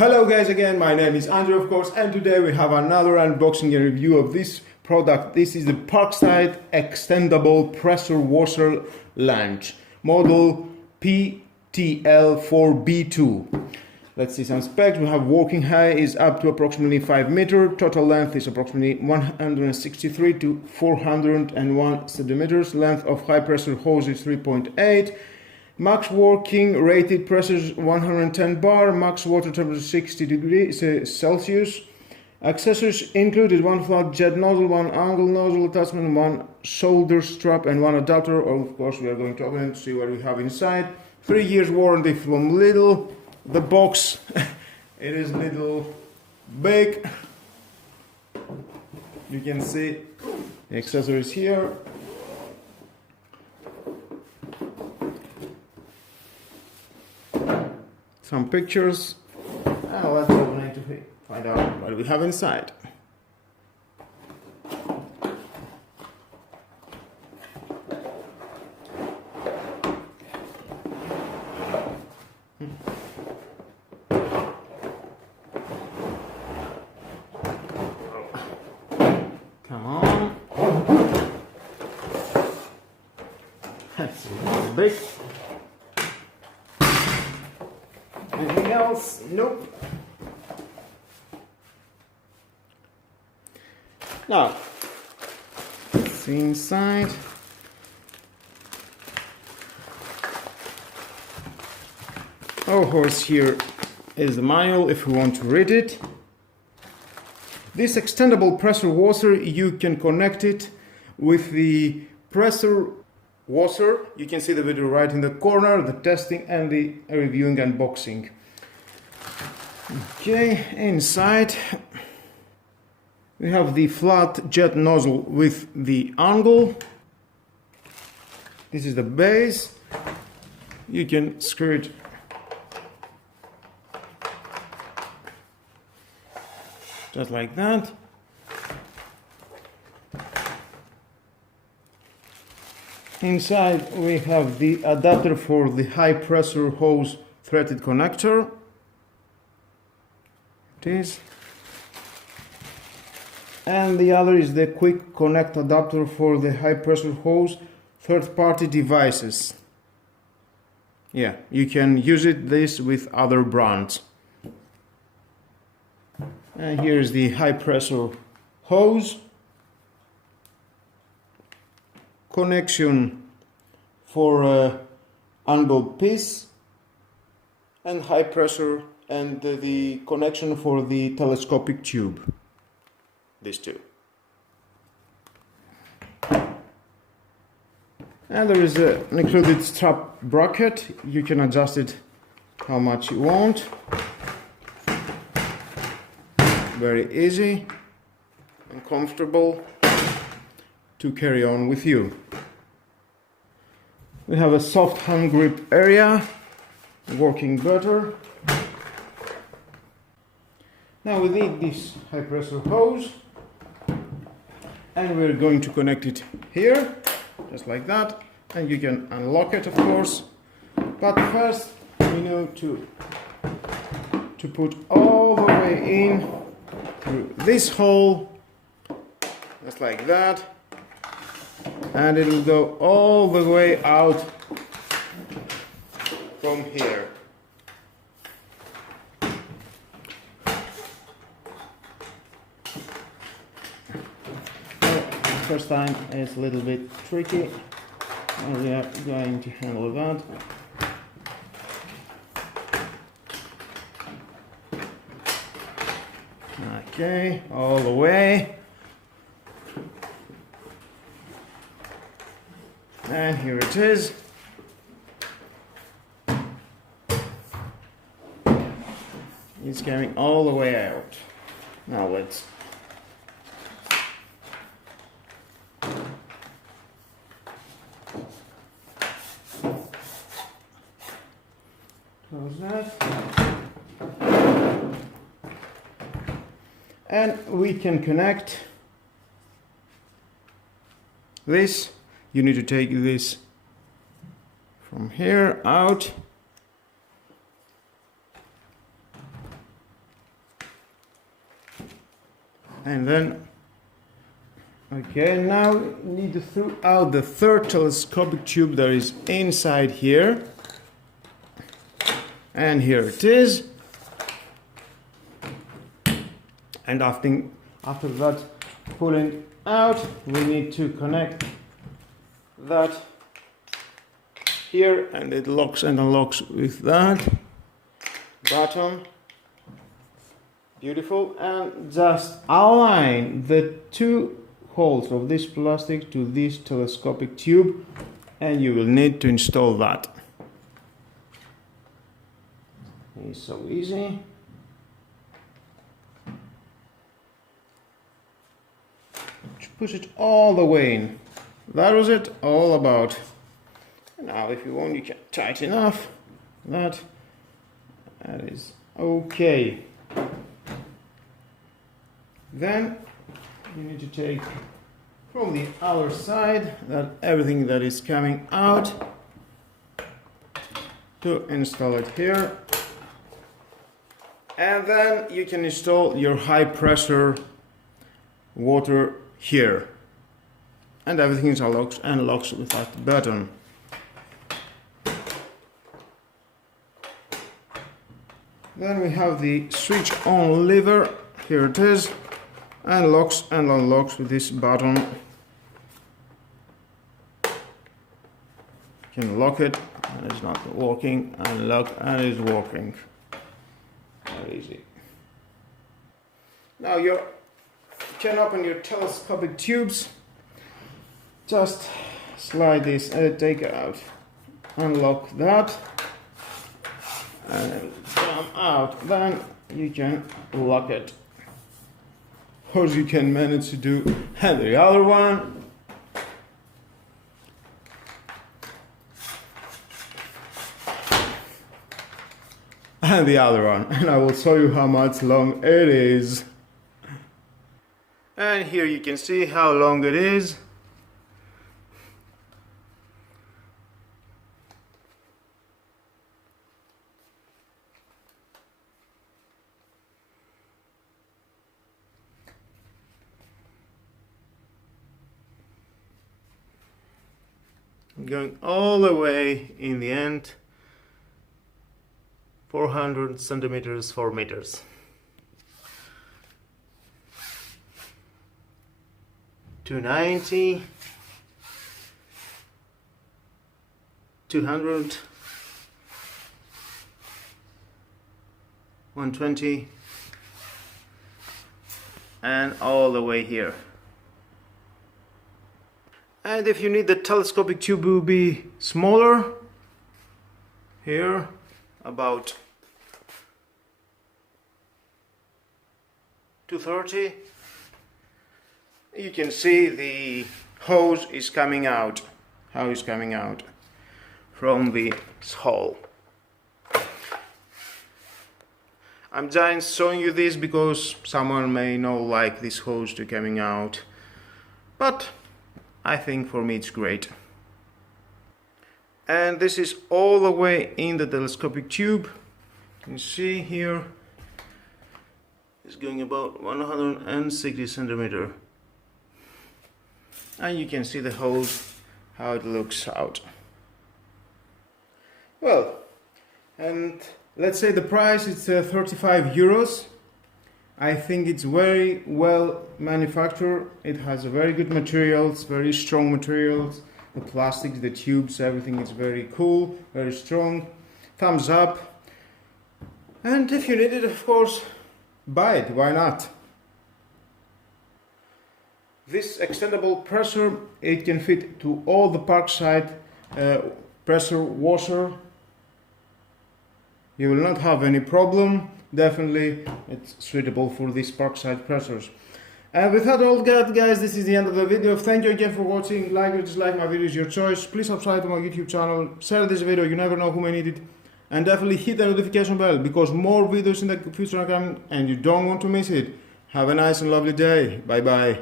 Hello guys again, my name is Andrew of course, and today we have another unboxing and review of this product. This is the Parkside Extendable Pressure Washer Lunch, model PTL4B2. Let's see some specs. We have working height is up to approximately 5 meters, total length is approximately 163 to 401 centimeters, length of high pressure hose is 3.8. Max working rated pressure is 110 bar, max water temperature 60 degrees Celsius. Accessories included: one flat jet nozzle, one angle nozzle attachment, one shoulder strap, and one adapter. Of course, we are going to open it to see what we have inside. 3 years warranty from Lidl. The box, it is little big. You can see the accessories here. Some pictures, and let's open it to find out what we have inside. Come on. Let's see what's big. Anything else? Nope. Now, let's see inside. Of course, here is the manual if you want to read it. This extendable pressure washer, you can connect it with the pressure washer. You can see the video right in the corner, the testing and the reviewing and unboxing. Okay, inside we have the flat jet nozzle with the angle. This is the base. You can screw it just like that. Inside we have the adapter for the high pressure hose threaded connector. It is. And the other is the quick connect adapter for the high pressure hose third-party devices. Yeah, you can use this with other brands. And here's the high pressure hose. Connection for angle piece and high pressure, and the connection for the telescopic tube. These two. And there is an included strap bracket. You can adjust it how much you want. Very easy and comfortable to carry on with you. We have a soft hand grip area working better. Now we need this high pressure hose, and we're going to connect it here just like that, and you can unlock it of course, but first we need to put all the way in through this hole just like that, and it will go all the way out from here. First time it's a little bit tricky, and we are going to handle that. Okay, all the way. And here it is. It's coming all the way out. Now let's close that. And we can connect this. You need to take this from here out And then, okay, now we need to throw out the third telescopic tube that is inside here. And here it is. And after that pulling out, we need to connect that here, and it locks and unlocks with that button. Beautiful. And just align the two holes of this plastic to this telescopic tube, and you will need to install that. It's so easy. Just push it all the way in. That was it all about. Now if you want, you can tighten off that. That is okay. Then you need to take from the other side that everything that is coming out to install it here. And then you can install your high pressure water here. And everything is unlocked with that button. Then we have the switch on lever. Here it is. And locks and unlocks with this button. You can lock it and it's not working. Unlock and it's working. Very easy. Now you can open your telescopic tubes. Just slide this and take it out. Unlock that and come out. Then you can lock it. Of course you can manage to do and the other one. And the other one, and I will show you how much long it is. And here you can see how long it is. Going all the way in the end. 400 centimeters, 4 meters. 290, 200, 120, and all the way here. And if you need the telescopic tube will be smaller, here about 230, you can see the hose is coming out. How it's coming out from the hole. I'm just showing you this because someone may not like this hose to coming out, but I think for me it's great. And this is all the way in the telescopic tube. You can see here it's going about 160 centimeter. And you can see the hose, how it looks out. Well, and let's say the price is 35 euros. I think it's very well manufactured. It has a very good materials, very strong materials. The plastics, the tubes, everything is very cool, very strong. Thumbs up. And if you need it, of course, buy it. Why not? This extendable pressure, it can fit to all the Parkside pressure washer. You will not have any problem. Definitely, it's suitable for these Parkside pressures. And with that all guys, this is the end of the video. Thank you again for watching. Like or dislike my video is your choice. Please subscribe to my YouTube channel. Share this video, you never know who may need it. And definitely hit the notification bell because more videos in the future are coming and you don't want to miss it. Have a nice and lovely day. Bye bye.